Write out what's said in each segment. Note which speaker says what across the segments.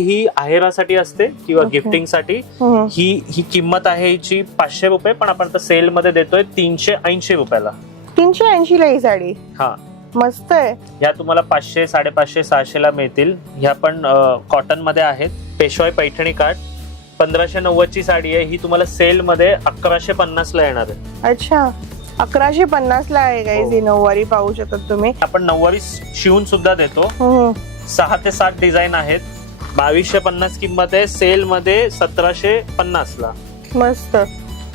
Speaker 1: ही आहेरासाठी असते किंवा. गिफ्टिंगसाठी
Speaker 2: हम्म.
Speaker 1: ही ही किंमत आहे हिची पाचशे रुपये पण आपण आता सेल मध्ये देतोय तीनशे ऐंशी रुपयाला.
Speaker 2: तीनशे ऐंशी ला ही साडी?
Speaker 1: हा.
Speaker 2: मस्त आहे.
Speaker 1: ह्या तुम्हाला पाचशे साडेपाचशे सहाशे ला मिळतील. ह्या पण कॉटनमध्ये आहेत. पेशवाई पैठणी काठ पंधराशे नव्वद ची साडी आहे. ही तुम्हाला सेल मध्ये अकराशे पन्नास ला येणार आहे.
Speaker 2: अच्छा. अकराशे पन्नास ला आहे
Speaker 1: हो.
Speaker 2: गाईज ही नऊवारी पाहू शकतात तुम्ही.
Speaker 1: आपण नऊवारी शिवून सुद्धा देतो.
Speaker 2: हम्म.
Speaker 1: सहा ते सात डिझाईन आहेत. बावीसशे पन्नास किंमत आहे. सेल मध्ये सतराशे पन्नास ला.
Speaker 2: मस्त.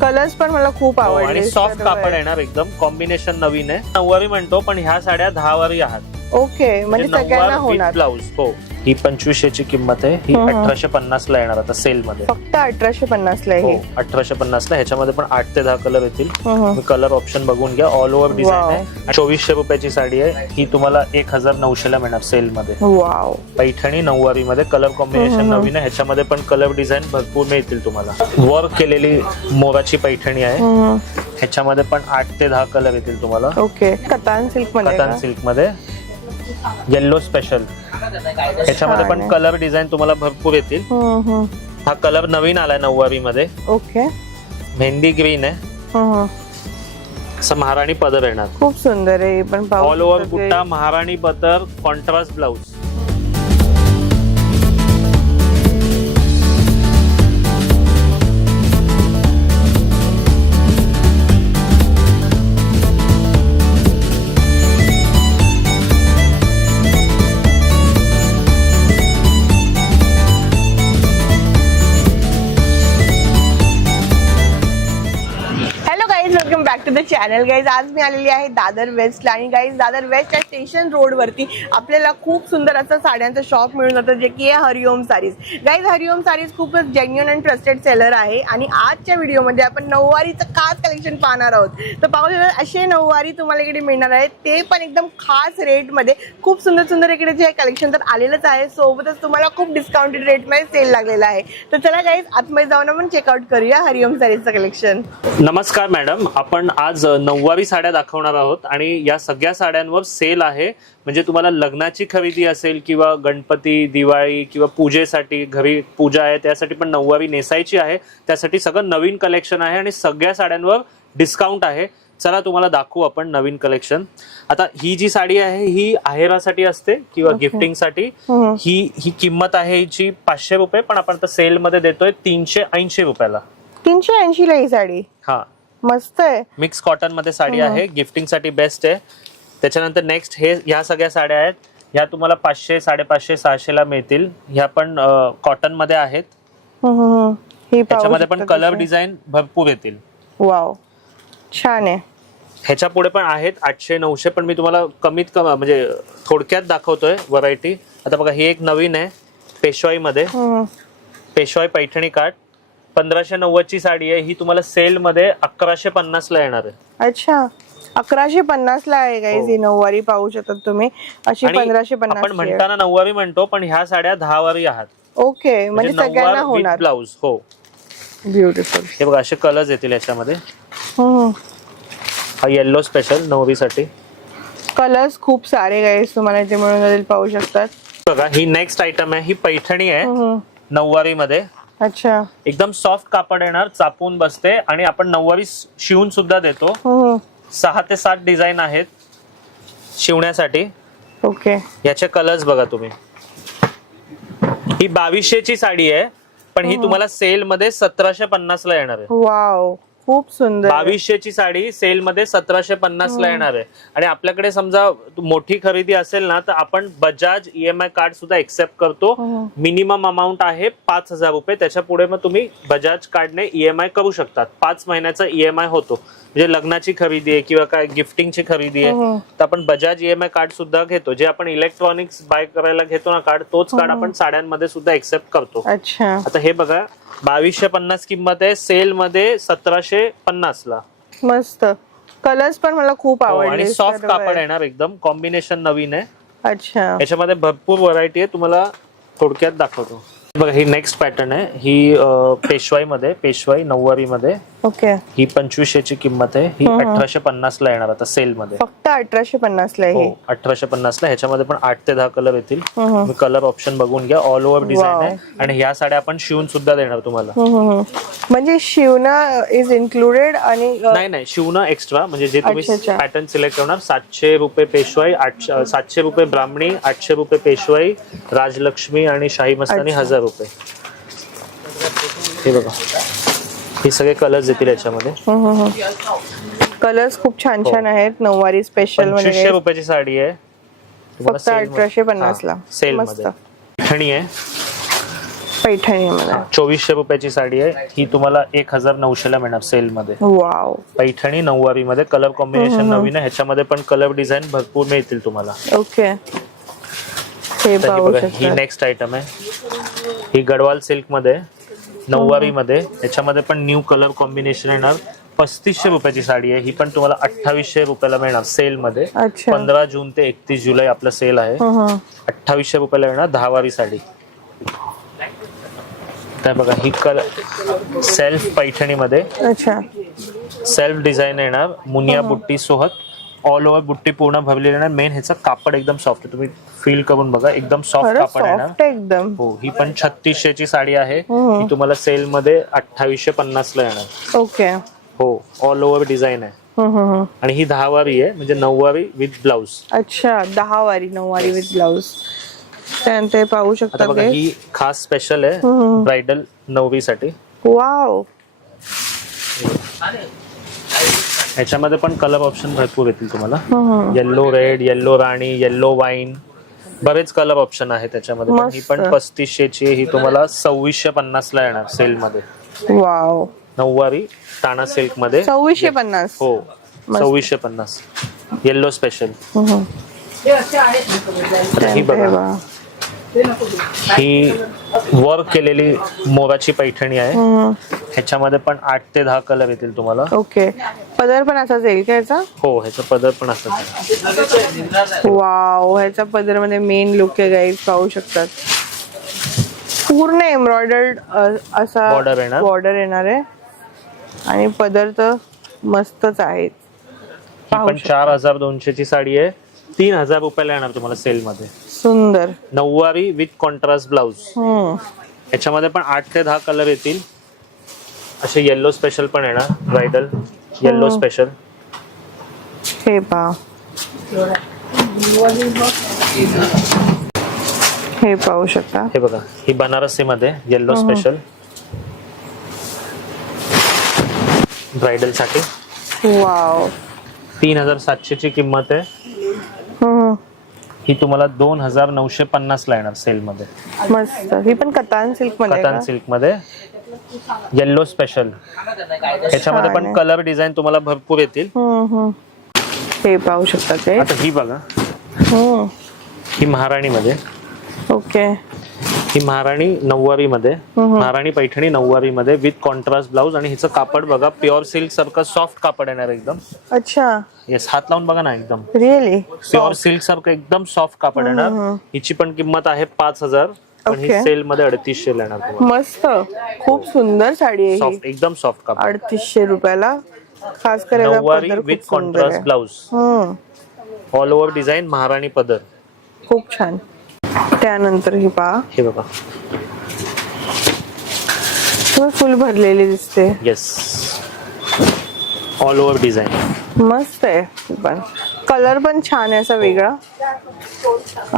Speaker 2: कलर्स पण मला खूप
Speaker 1: हो,
Speaker 2: आवडले.
Speaker 1: आणि सॉफ्ट कापड
Speaker 2: आहे.
Speaker 1: येणार एकदम. कॉम्बिनेशन नवीन आहे. नऊवारी म्हणतो पण ह्या साड्या दहा वारी आहात.
Speaker 2: ओके म्हणजे सगळ्यांना होणार.
Speaker 1: ब्लाऊज हो. ही पंचवीसशे ची किंमत आहे. ही. अठराशे पन्नास ला येणार आता सेल मध्ये
Speaker 2: फक्त अठराशे पन्नास ला आहे
Speaker 1: हो
Speaker 2: ही.
Speaker 1: अठराशे पन्नास ला ह्याच्यामध्ये पण आठ ते दहा कलर येतील. कलर ऑप्शन बघून घ्या. All over design. आहे. चोवीसशे रुपयाची साडी आहे. ही तुम्हाला एक हजार नऊशे ला मिळणार सेल मध्ये
Speaker 2: वाव
Speaker 1: पैठणी नऊवारी मध्ये कलर कॉम्बिनेशन. नवीन आहे. ह्याच्यामध्ये पण कलर डिझाईन भरपूर मिळतील तुम्हाला. वर्क केलेली मोराची पैठणी आहे. ह्याच्यामध्ये पण आठ ते दहा कलर येतील तुम्हाला.
Speaker 2: ओके. कतान सिल्कमध्ये
Speaker 1: कतान
Speaker 2: का?
Speaker 1: सिल्कमध्ये येल्लो स्पेशल ह्याच्यामध्ये
Speaker 2: छान
Speaker 1: पण. कलर डिझाईन तुम्हाला भरपूर येतील. हा कलर नवीन आलाय नऊवारी मध्ये
Speaker 2: ओके
Speaker 1: मेहंदी ग्रीन आहे. असं महाराणी पदर येणार.
Speaker 2: खूप सुंदर आहे पण
Speaker 1: ऑल ओव्हर बुट्टा महाराणी पदर कॉन्ट्रास्ट ब्लाऊज
Speaker 2: चॅनल गाईज आज मी आलेली आहे दादर वेस्टला आणि गाईज दादर वेस्ट या स्टेशन रोडवरती आपल्याला खूप सुंदर असं साड्यांचं शॉप मिळून जातं जे की आहे Hariom sarees. Guys Hariom sarees खूपच जेन्युअन अँड ट्रस्टेड सेलर आहे. आणि आजच्या व्हिडिओमध्ये आपण नऊवारीचं खास कलेक्शन पाहणार आहोत. तर पाहू असे नऊवारी तुम्हाला इकडे मिळणार आहे ते पण एकदम खास रेटमध्ये खूप सुंदर सुंदर इकडे जे कलेक्शन तर आलेलंच आहे. सोबतच तुम्हाला खूप डिस्काउंटेड रेटमध्ये सेल लागलेला आहे. तर चला गाईज आतमध्ये जाऊन आपण चेकआउट करूया हरिओम सारीजचं कलेक्शन
Speaker 1: नमस्कार मॅडम आपण आज नऊवारी साड्या दाखवणार आहोत आणि या सगळ्या साड्यांवर सेल आहे. म्हणजे तुम्हाला लग्नाची खरेदी असेल किंवा गणपती दिवाळी किंवा पूजेसाठी घरी पूजा आहे त्यासाठी पण नऊवारी नेसायची आहे. त्यासाठी सगळं नवीन कलेक्शन आहे आणि सगळ्या साड्यांवर डिस्काउंट आहे. चला तुम्हाला दाखवू आपण नवीन कलेक्शन आता ही जी साडी आहे ही आहेरासाठी असते किंवा
Speaker 2: Okay.
Speaker 1: गिफ्टिंगसाठी
Speaker 2: हम्म.
Speaker 1: ही ही किंमत आहे हिची पाचशे रुपये पण आपण आता सेलमध्ये देतोय तीनशे ऐंशी रुपयाला.
Speaker 2: तीनशे ऐंशी ला ही साडी.
Speaker 1: हा.
Speaker 2: मस्त आहे.
Speaker 1: मिक्स कॉटनमध्ये साडी. आहे. गिफ्टिंगसाठी बेस्ट आहे. त्याच्यानंतर नेक्स्ट हे ह्या सगळ्या साड्या आहेत. ह्या तुम्हाला पाचशे साडेपाचशे सहाशे ला मिळतील. ह्या पण कॉटनमध्ये आहेत.
Speaker 2: हम्म, हम्म, हम्म. ही पाहू
Speaker 1: त्याच्यामध्ये पण
Speaker 2: शकता
Speaker 1: कलर
Speaker 2: तुम्ही.
Speaker 1: डिझाईन भरपूर येतील.
Speaker 2: वाव. छान आहे.
Speaker 1: ह्याच्या पुढे पण आहेत आठशे नऊशे पण मी तुम्हाला कमीत कमी म्हणजे थोडक्यात दाखवतोय व्हरायटी आता बघा ही एक नवीन आहे. पेशवाईमध्ये.
Speaker 2: हम्म.
Speaker 1: पेशवाई पैठणी काठ. पंधराशे नव्वद ची साडी आहे. ही तुम्हाला सेल मध्ये अकराशे पन्नास ला येणार आहे.
Speaker 2: अच्छा. अकराशे पन्नास ला आहे गाईज
Speaker 1: हो.
Speaker 2: ही नऊवारी पाहू शकतात तुम्ही. अशी
Speaker 1: आणि
Speaker 2: पंधराशे
Speaker 1: आपण
Speaker 2: पन्नास
Speaker 1: म्हणताना नऊवारी म्हणतो पण ह्या साड्या दहा वारी आहात.
Speaker 2: ओके. म्हणजे सगळ्यांना होणार.
Speaker 1: ब्लाऊज हो.
Speaker 2: ब्युटिफुल
Speaker 1: हे बघा असे कलर्स येतील याच्यामध्ये. हा येल्लो स्पेशल नवरीसाठी
Speaker 2: कलर्स खूप सारे गाईज तुम्हाला इथे मिळून जातील पाहू शकतात.
Speaker 1: बघा ही नेक्स्ट आयटम आहे. ही पैठणी आहे.
Speaker 2: हम्म.
Speaker 1: नऊवारी मध्ये
Speaker 2: अच्छा.
Speaker 1: एकदम सॉफ्ट कापड येणार चापून बसते आणि आपण नऊवारी शिवून सुद्धा देतो.
Speaker 2: हम्म.
Speaker 1: सहा ते सात डिझाईन आहेत शिवण्यासाठी.
Speaker 2: ओके.
Speaker 1: याचे कलर्स बघा तुम्ही. ही बावीसशे ची साडी आहे पण ही तुम्हाला सेल मध्ये सतराशे पन्नास ला येणार आहे.
Speaker 2: वाव. खूप सुंदर
Speaker 1: बावीसशे ची साडी सेल मध्ये सतराशे पन्नास ला येणार आहे. आणि आपल्याकडे समजा मोठी खरेदी असेल ना तर आपण बजाज ईएमआय कार्ड सुद्धा एक्सेप्ट करतो. मिनिमम अमाऊंट आहे पाच हजार रुपये. त्याच्या पुढे मग तुम्ही बजाज कार्डने ईएमआय करू शकतात. पाच महिन्याचा ईएमआय होतो. म्हणजे लग्नाची खरेदी आहे किंवा काय गिफ्टिंगची खरेदी आहे. तर आपण बजाज ईएमआय कार्ड सुद्धा घेतो. जे आपण इलेक्ट्रॉनिक्स बाय करायला घेतो ना कार्ड तोच कार्ड आपण साड्यांमध्ये सुद्धा एक्सेप्ट करतो.
Speaker 2: अच्छा.
Speaker 1: आता हे बघा बावीसशे पन्नास किंमत आहे. सेल मध्ये सतराशे पन्नास ला.
Speaker 2: मस्त. कलर्स पण मला खूप
Speaker 1: हो,
Speaker 2: आवडले
Speaker 1: आणि सॉफ्ट
Speaker 2: सर्व.
Speaker 1: कापड. येणार एकदम. कॉम्बिनेशन नवीन आहे.
Speaker 2: अच्छा.
Speaker 1: याच्यामध्ये भरपूर व्हरायटी आहे. तुम्हाला थोडक्यात दाखवतो. बघा ही नेक्स्ट पॅटर्न आहे. ही पेशवाई मध्ये पेशवाई नऊवारी मध्ये
Speaker 2: ओके.
Speaker 1: ही पंचवीसशेची किंमत आहे. ही अठराशे पन्नास ला येणार आता सेल मध्ये
Speaker 2: फक्त अठराशे पन्नास ला आहे
Speaker 1: हो. अठराशे पन्नास ला ह्याच्यामध्ये पण आठ ते दहा कलर येतील. तुम्ही कलर ऑप्शन बघून घ्या. All over design. आहे. आणि ह्या साड्या आपण शिवून सुद्धा देणार तुम्हाला.
Speaker 2: म्हणजे शिवणं इज इन्क्लुडेड आणि
Speaker 1: नाही नाही. शिवणं एक्स्ट्रा म्हणजे जे तुम्ही. पॅटर्न सिलेक्ट करणार सातशे रुपये पेशवाई आठशे सातशे रुपये ब्राह्मणी आठशे रुपये पेशवाई राजलक्ष्मी आणि शाही मस्तानी. हजार रुपये. हे बघा. हे सगळे कलर्स येतील याच्यामध्ये.
Speaker 2: कलर्स खूप छान छान आहेत. नऊवारी स्पेशल
Speaker 1: पंचवीसशे रुपयाची साडी आहे. तुम्हाला
Speaker 2: फक्त
Speaker 1: sale मध्ये-
Speaker 2: 1850 ला.
Speaker 1: हा, सेल
Speaker 2: मस्त.
Speaker 1: मध्ये. पैठणी आहे.
Speaker 2: पैठणी
Speaker 1: चोवीसशे रुपयाची साडी आहे. ही तुम्हाला एक हजार नऊशे ला मिळणार सेल मध्ये.
Speaker 2: वाव.
Speaker 1: पैठणी नऊवारी मध्ये कलर कॉम्बिनेशन नवीन आहे. ह्याच्यामध्ये पण कलर डिझाइन भरपूर मिळतील तुम्हाला.
Speaker 2: ओके. हे
Speaker 1: तर ही
Speaker 2: पाहू
Speaker 1: बघा ही
Speaker 2: शकता.
Speaker 1: नेक्स्ट आयटम आहे. ही गडवाल सिल्कमध्ये मध्ये याच्यामध्ये पण न्यू कलर कॉम्बिनेशन येणार. पस्तीसशे रुपयाची साडी आहे. ही पण तुम्हाला अठ्ठावीसशे रुपयाला मिळणार सेल मध्ये
Speaker 2: अच्छा.
Speaker 1: पंधरा जून ते एकतीस जुलै आपलं सेल आहे.
Speaker 2: हं, हं.
Speaker 1: अठ्ठावीसशे रुपयाला येणार दहावारी साडी. तर बघा ही कलर सेल्फ पैठणी मध्ये
Speaker 2: अच्छा.
Speaker 1: सेल्फ डिझाईन येणार. मुनिया बुट्टी सोबत ऑल ओव्हर बुट्टी पूर्ण भरलेली येणार मेन ह्याचं कापड एकदम सॉफ्ट आहे. तुम्ही फील करून बघा एकदम सॉफ्ट
Speaker 2: खरंच
Speaker 1: कापड येणार
Speaker 2: सॉफ्ट एकदम.
Speaker 1: हो ही पण छत्तीसशे ची साडी आहे.
Speaker 2: हम्म.
Speaker 1: ही. तुम्हाला सेल मध्ये अठ्ठावीसशे पन्नास ला येणार.
Speaker 2: ओके.
Speaker 1: हो ऑल ओव्हर डिझाईन आहे.
Speaker 2: हं, हं, हं.
Speaker 1: आणि ही दहावारी आहे म्हणजे नऊवारी विथ ब्लाउज
Speaker 2: अच्छा दहा वारी नऊवारी विथ ब्लाउज त्यानंतर हे पाहू
Speaker 1: आता
Speaker 2: शकता
Speaker 1: बघा ही खास स्पेशल आहे
Speaker 2: हम्म.
Speaker 1: ब्रायडल नवरीसाठी
Speaker 2: वाव
Speaker 1: ह्याच्यामध्ये पण कलर ऑप्शन भरपूर येतील तुम्हाला. येल्लो रेड येल्लो राणी येल्लो वाईन बरेच कलर ऑप्शन आहे त्याच्यामध्ये पण ही पण
Speaker 2: मस्त.
Speaker 1: पस्तीसशे ची ही तुम्हाला सव्वीसशे पन्नास ला येणार सेल मध्ये
Speaker 2: वाव.
Speaker 1: नऊवारी टाणा सिल्कमध्ये
Speaker 2: सव्वीसशे पन्नास.
Speaker 1: हो सव्वीसशे पन्नास. येल्लो स्पेशल
Speaker 2: हं,
Speaker 1: बघा. ही वर्क केलेली मोराची पैठणी आहे. ह्याच्यामध्ये पण आठ ते दहा कलर येतील तुम्हाला.
Speaker 2: ओके. पदर पण असाच येईल का याचा?
Speaker 1: हो ह्याचा पदर पण असं
Speaker 2: वाव ह्याच्या पदरमध्ये मेन लुक आहे गाईज पाहू शकतात. पूर्ण एम्ब्रॉयडर्ड असा
Speaker 1: Border येणार.
Speaker 2: बॉर्डर येणार आहे. आणि पदर तर मस्तच आहेत.
Speaker 1: ही
Speaker 2: पाहू
Speaker 1: पण चार हजार दोनशे ची साडी आहे. तीन हजार रुपयाला येणार तुम्हाला सेल मध्ये
Speaker 2: सुंदर.
Speaker 1: नऊवारी विथ कॉन्ट्रास्ट ब्लाउज
Speaker 2: हम्म.
Speaker 1: ह्याच्यामध्ये पण आठ ते दहा कलर येतील. असे येल्लो स्पेशल पण येणार ब्रायडल येल्लो
Speaker 2: हो.
Speaker 1: स्पेशल
Speaker 2: हे पहा हे पाहू शकता.
Speaker 1: हे बघा ही बनारसी मध्ये येल्लो स्पेशल ब्रायडलसाठी
Speaker 2: वाव
Speaker 1: तीन हजार सातशे ची किंमत आहे. ही तुम्हाला दोन हजार नऊशे पन्नास ला येणार सेल मध्ये.
Speaker 2: मस्त. ही पण कतान सिल्कमध्ये
Speaker 1: कतान
Speaker 2: का?
Speaker 1: सिल्कमध्ये. येल्लो स्पेशल ह्याच्यामध्ये
Speaker 2: छान
Speaker 1: पण. कलर डिझाईन तुम्हाला भरपूर येतील.
Speaker 2: हे पाहू शकता ते.
Speaker 1: आता ही बघा. ही महाराणी मध्ये
Speaker 2: ओके.
Speaker 1: ही महाराणी नऊवारी मध्ये. महाराणी पैठणी नऊवारी मध्ये विथ कॉन्ट्रास्ट ब्लाऊज आणि हिचं कापड बघा प्युअर सिल्क सारखं सॉफ्ट कापड येणार एकदम.
Speaker 2: अच्छा.
Speaker 1: येस हात लावून बघा ना एकदम.
Speaker 2: रिअली
Speaker 1: प्युअर सिल्क सारखं एकदम सॉफ्ट कापड येणार. हिची पण किंमत आहे पाच हजार पण ही
Speaker 2: Okay.
Speaker 1: सेल मध्ये अडतीसशे येणार तुम्हाला.
Speaker 2: मस्त. खूप सुंदर साडी आहे ही.
Speaker 1: सॉफ्ट एकदम सॉफ्ट कापड.
Speaker 2: अडतीसशे रुपयाला. खास करायला
Speaker 1: नऊवारी
Speaker 2: पदर
Speaker 1: विथ
Speaker 2: खूप सुंदर
Speaker 1: contrast blouse
Speaker 2: hmm,
Speaker 1: all over design महाराणी पदर.
Speaker 2: खूप छान. त्यानंतर ही पहा.
Speaker 1: हे बघा.
Speaker 2: फुल भरलेली दिसते.
Speaker 1: येस ऑल ओव्हर डिझाईन
Speaker 2: मस्त आहे. पण. कलर पण छान आहे असा वेगळा.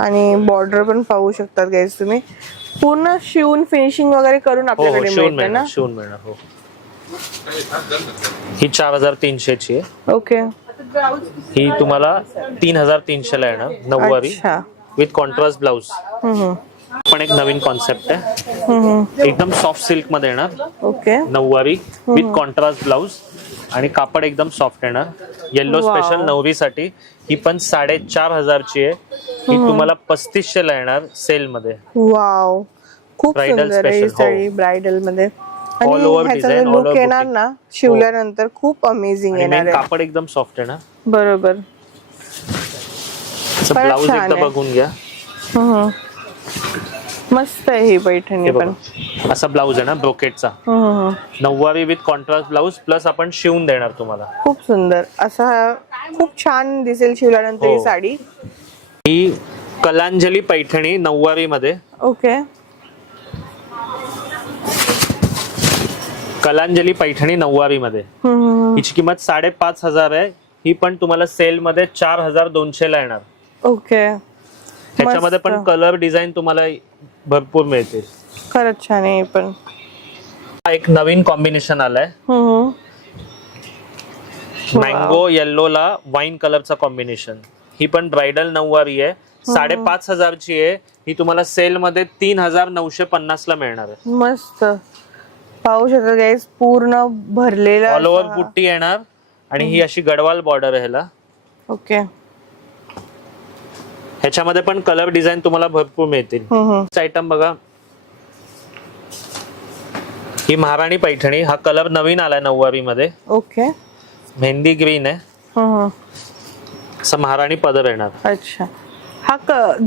Speaker 2: आणि बॉर्डर पण पाहू शकतात गाईज तुम्ही. पूर्ण शिवून फिनिशिंग वगैरे करून
Speaker 1: हो
Speaker 2: आपल्याकडे मिळते ना?
Speaker 1: शिवून मिळणार हो. ही चार हजार तीनशे ची आहे.
Speaker 2: ओके
Speaker 1: ही तुम्हाला तीन हजार तीनशे ला येणार नऊवारी विथ कॉन्ट्रास्ट
Speaker 2: हम्म.
Speaker 1: पण एक नवीन कॉन्सेप्ट आहे. एकदम सॉफ्ट सिल्कमध्ये येणार.
Speaker 2: ओके.
Speaker 1: नऊवारी विथ कॉन्ट्रास्ट ब्लाऊज आणि कापड एकदम सॉफ्ट येणार. येल्लो. स्पेशल नवरीसाठी ही पण साडेचार हजारची आहे. ही तुम्हाला पस्तीसशे ला येणार सेल मध्ये
Speaker 2: वाव खूप
Speaker 1: Bridal
Speaker 2: सुंदर आहे ही
Speaker 1: special, हो.
Speaker 2: साडी ब्रायडलमध्ये
Speaker 1: All
Speaker 2: आणि
Speaker 1: over
Speaker 2: ह्याचा
Speaker 1: design, all
Speaker 2: लुक
Speaker 1: over
Speaker 2: येणार
Speaker 1: boutique.
Speaker 2: ना शिवल्यानंतर खूप अमेझिंग
Speaker 1: आणि
Speaker 2: येणार
Speaker 1: main
Speaker 2: आहे.
Speaker 1: कापड एकदम सॉफ्ट आहे ना
Speaker 2: बरोबर.
Speaker 1: ब्लाऊज
Speaker 2: छान
Speaker 1: एकदा
Speaker 2: आहे.
Speaker 1: बघून घ्या.
Speaker 2: हम्म. मस्त आहे ही पैठणी
Speaker 1: हे
Speaker 2: पण.
Speaker 1: बघा. असा ब्लाऊज आहे ना ब्रोकेटचा
Speaker 2: हम्म, हम्म.
Speaker 1: नऊवारी विथ कॉन्ट्रास्ट ब्लाऊज प्लस आपण शिवून देणार तुम्हाला.
Speaker 2: खूप सुंदर. असा खूप छान दिसेल शिवल्यानंतर ही
Speaker 1: हो.
Speaker 2: साडी.
Speaker 1: ही कलांजली पैठणी नऊवारी मध्ये
Speaker 2: ओके.
Speaker 1: कलांजली पैठणी नऊवारी मध्ये
Speaker 2: हम्म, हम्म.
Speaker 1: हिची किंमत साडेपाच हजार आहे. ही पण तुम्हाला सेल मध्ये चार हजार दोनशे ला येणार.
Speaker 2: ओके.
Speaker 1: त्याच्यामध्ये पण. कलर डिझाईन तुम्हाला भरपूर मिळतील.
Speaker 2: खरंच छान आहे हे पण.
Speaker 1: हा एक नवीन कॉम्बिनेशन आलाय.
Speaker 2: हम्म.
Speaker 1: मँगो येल्लो ला वाईन कलरचा कॉम्बिनेशन ही पण ब्रायडल नऊवारी आहे. साडेपाच हजारची आहे. ही तुम्हाला सेल मध्ये तीन हजार नऊशे पन्नास ला मिळणार आहे.
Speaker 2: मस्त. पाहू शकता गाईस पूर्ण भरलेला
Speaker 1: ऑल ओव्हर बुट्टी येणार. आणि ही अशी गडवाल बॉर्डर आहे ह्याला.
Speaker 2: ओके.
Speaker 1: ह्याच्यामध्ये पण कलर डिझाईन तुम्हाला भरपूर मिळतील. आयटम बघा. ही महाराणी पैठणी हा कलर नवीन आलाय नऊवारी मध्ये
Speaker 2: ओके
Speaker 1: मेहंदी ग्रीन आहे. असं महाराणी पदर येणार.
Speaker 2: अच्छा. हा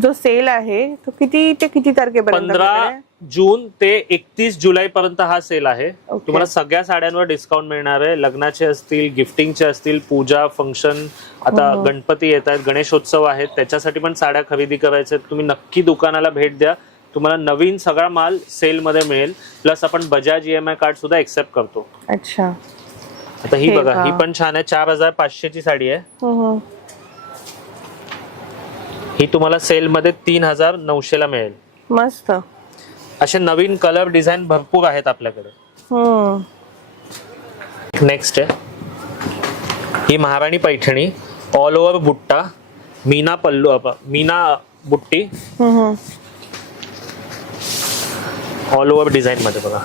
Speaker 2: जो सेल आहे तो किती ते किती तारखेपर्यंत
Speaker 1: पंधरा? जून ते एकतीस जुलै पर्यंत हा सेल आहे.
Speaker 2: ओके.
Speaker 1: तुम्हाला सगळ्या साड्यांवर डिस्काउंट मिळणार आहे. लग्नाचे असतील गिफ्टिंगचे असतील पूजा फंक्शन आता गणपती येत आहेत गणेशोत्सव आहेत. त्याच्यासाठी पण साड्या खरेदी करायच्या आहेत. तुम्ही नक्की दुकानाला भेट द्या. तुम्हाला नवीन सगळा माल सेल मध्ये मिळेल. प्लस आपण बजाज ईएमआय कार्ड सुद्धा एक्सेप्ट करतो.
Speaker 2: अच्छा.
Speaker 1: आता ही
Speaker 2: हे
Speaker 1: बघा? ही पण छान आहे. चार हजार पाचशे ची साडी आहे.
Speaker 2: हम्म.
Speaker 1: ही. तुम्हाला सेल मध्ये तीन हजार नऊशे ला मिळेल.
Speaker 2: मस्त.
Speaker 1: असे नवीन कलर डिझाईन भरपूर आहेत आपल्याकडे.
Speaker 2: हम्म.
Speaker 1: नेक्स्ट आहे. ही महाराणी पैठणी ऑल ओव्हर बुट्टा मीना पल्लू अप- मीना बुट्टी.
Speaker 2: हम्म, हम्म.
Speaker 1: ऑल ओव्हर डिझाईन मध्ये बघा.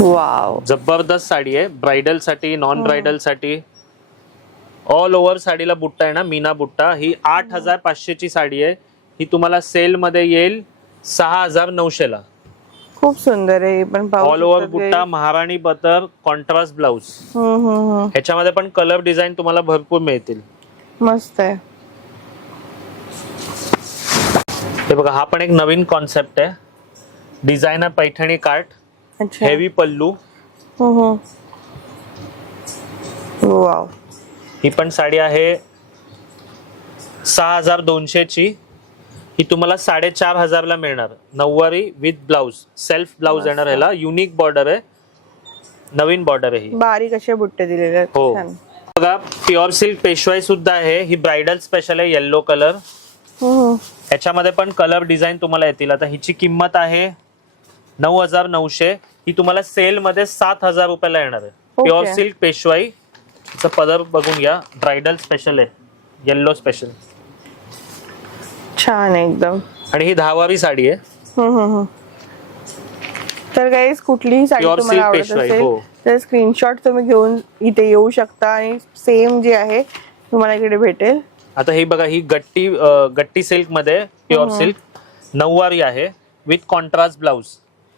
Speaker 2: वाव
Speaker 1: जबरदस्त साडी आहे. ब्रायडलसाठी नॉन ब्रायडलसाठी. ऑल ओव्हर साडीला बुट्टा आहे ना मीना बुट्टा. ही आठ हजार पाचशे ची साडी आहे. ही तुम्हाला सेल मध्ये येईल. सहा हजार नऊशे ला
Speaker 2: खूप सुंदर आहे पण पाहू
Speaker 1: ऑल ओव्हर
Speaker 2: शकतात
Speaker 1: बुट्टा. महाराणी बटर कॉन्ट्रास्ट ब्लाउज
Speaker 2: हम्म, हम्म, हम्म.
Speaker 1: ह्याच्यामध्ये पण कलर डिझाईन तुम्हाला भरपूर मिळतील.
Speaker 2: मस्त आहे.
Speaker 1: हे बघा हा पण एक नवीन कॉन्सेप्ट आहे. डिझायनर पैठणी कार्ट
Speaker 2: अच्छा.
Speaker 1: हेवी पल्लू.
Speaker 2: वाव
Speaker 1: ही पण साडी आहे सहा हजार दोनशे ची ही तुम्हाला साडेचार हजारला मिळणार. नऊवारी विथ ब्लाउज सेल्फ ब्लाउज येणार ह्याला युनिक बॉर्डर आहे. नवीन बॉर्डर आहे ही.
Speaker 2: बारीक असे बुट्टे दिलेले आहेत.
Speaker 1: हो.
Speaker 2: छान.
Speaker 1: बघा प्युअर सिल्क पेशवाई सुद्धा आहे. ही ब्रायडल स्पेशल आहे येल्लो कलर
Speaker 2: हम्म,
Speaker 1: ह्याच्यामध्ये पण कलर डिझाईन तुम्हाला येतील. आता हिची किंमत आहे नऊ हजार नऊशे ही तुम्हाला सेल मध्ये सात हजार रुपयाला येणार आहे.
Speaker 2: Okay.
Speaker 1: प्युअर सिल्क पेशवाई. हिचा पदर बघून घ्या. ब्रायडल स्पेशल आहे. येल्लो स्पेशल
Speaker 2: छान आहे एकदम.
Speaker 1: आणि ही दहावारी साडी आहे.
Speaker 2: हम्म, हम्म, हम्म. तर गाईज कुठलीही साडी
Speaker 1: Pure
Speaker 2: तुम्हाला
Speaker 1: silk
Speaker 2: आवडत
Speaker 1: पेशवाई,
Speaker 2: असेल
Speaker 1: हो.
Speaker 2: तर स्क्रीनशॉट तुम्ही घेऊन इथे येऊ शकता आणि सेम जे आहे तुम्हाला इकडे भेटेल.
Speaker 1: आता ही बघा ही गट्टी अं, गट्टी सिल्कमध्ये प्युअर सिल्क नऊवारी आहे विथ कॉन्ट्रास्ट ब्लाउज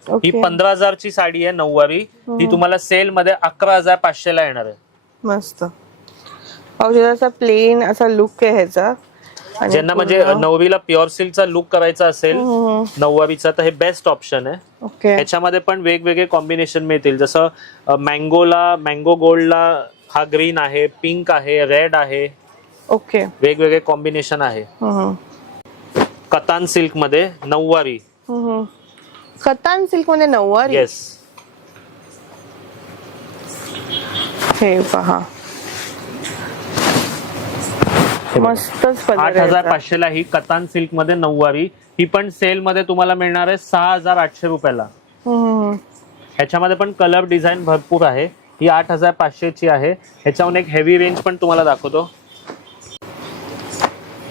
Speaker 1: ही
Speaker 2: ओके
Speaker 1: पंधरा हजारची साडी आहे नऊवारी. ती तुम्हाला सेल मध्ये अकरा हजार पाचशे ला येणार आहे.
Speaker 2: मस्त. पाहू शकता असा प्लेन असा लुक आहे ह्याचा
Speaker 1: ज्यांना म्हणजे नवरीला प्युअर सिल्कचा लुक करायचा असेल
Speaker 2: हम्म,
Speaker 1: नऊवारीचा तर हे बेस्ट ऑप्शन आहे.
Speaker 2: ओके.
Speaker 1: ह्याच्यामध्ये पण वेगवेगळे कॉम्बिनेशन मिळतील. जसं मँगोला मँगो गोल्डला हा ग्रीन आहे पिंक आहे रेड आहे.
Speaker 2: ओके.
Speaker 1: वेगवेगळे कॉम्बिनेशन आहे. कतान सिल्कमध्ये नऊवारी.
Speaker 2: कतान सिल्कमध्ये नऊवारी?
Speaker 1: येस
Speaker 2: हे पहा. मस्तच पदर
Speaker 1: आठ
Speaker 2: आहे
Speaker 1: हजार
Speaker 2: याचा.
Speaker 1: पाचशे ला ही कतान सिल्कमध्ये नऊवारी. ही पण सेल मध्ये तुम्हाला मिळणार आहे सहा हजार आठशे रुपयाला.
Speaker 2: हम्म,
Speaker 1: ह्याच्यामध्ये पण कलर डिझाईन भरपूर आहे. ही आठ हजार पाचशे ची आहे. ह्याच्याहून एक हेवी रेंज पण तुम्हाला दाखवतो.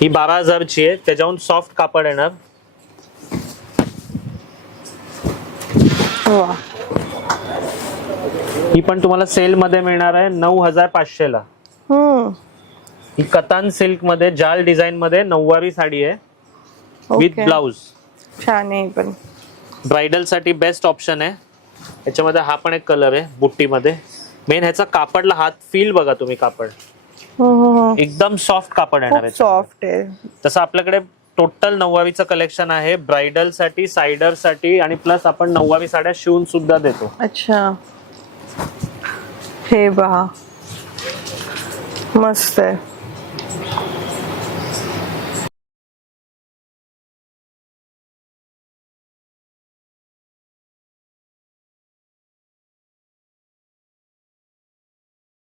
Speaker 1: ही बारा हजारची आहे. त्याच्याहून सॉफ्ट कापड येणार.
Speaker 2: वा.
Speaker 1: ही पण तुम्हाला सेल मध्ये मिळणार आहे नऊ हजार पाचशे ला.
Speaker 2: हम्म.
Speaker 1: ही कतान सिल्कमध्ये जाल डिझाईन मध्ये नऊवारी साडी आहे विथ
Speaker 2: ओके.
Speaker 1: ब्लाउज
Speaker 2: छान आहे पण.
Speaker 1: ब्रायडलसाठी बेस्ट ऑप्शन आहे. याच्यामध्ये हा पण एक कलर आहे बुट्टीमध्ये. मेन ह्याचा कापडला हात फील बघा तुम्ही कापड.
Speaker 2: हम्म, हम्म, हम्म.
Speaker 1: एकदम सॉफ्ट कापड येणार
Speaker 2: खूप
Speaker 1: आहे
Speaker 2: सॉफ्ट आहे.
Speaker 1: तसं आपल्याकडे टोटल नऊवारीचं कलेक्शन आहे ब्रायडलसाठी सायडरसाठी आणि प्लस आपण नऊवारी साड्या शिवून सुद्धा देतो.
Speaker 2: अच्छा. हे पहा मस्त आहे. Thank you.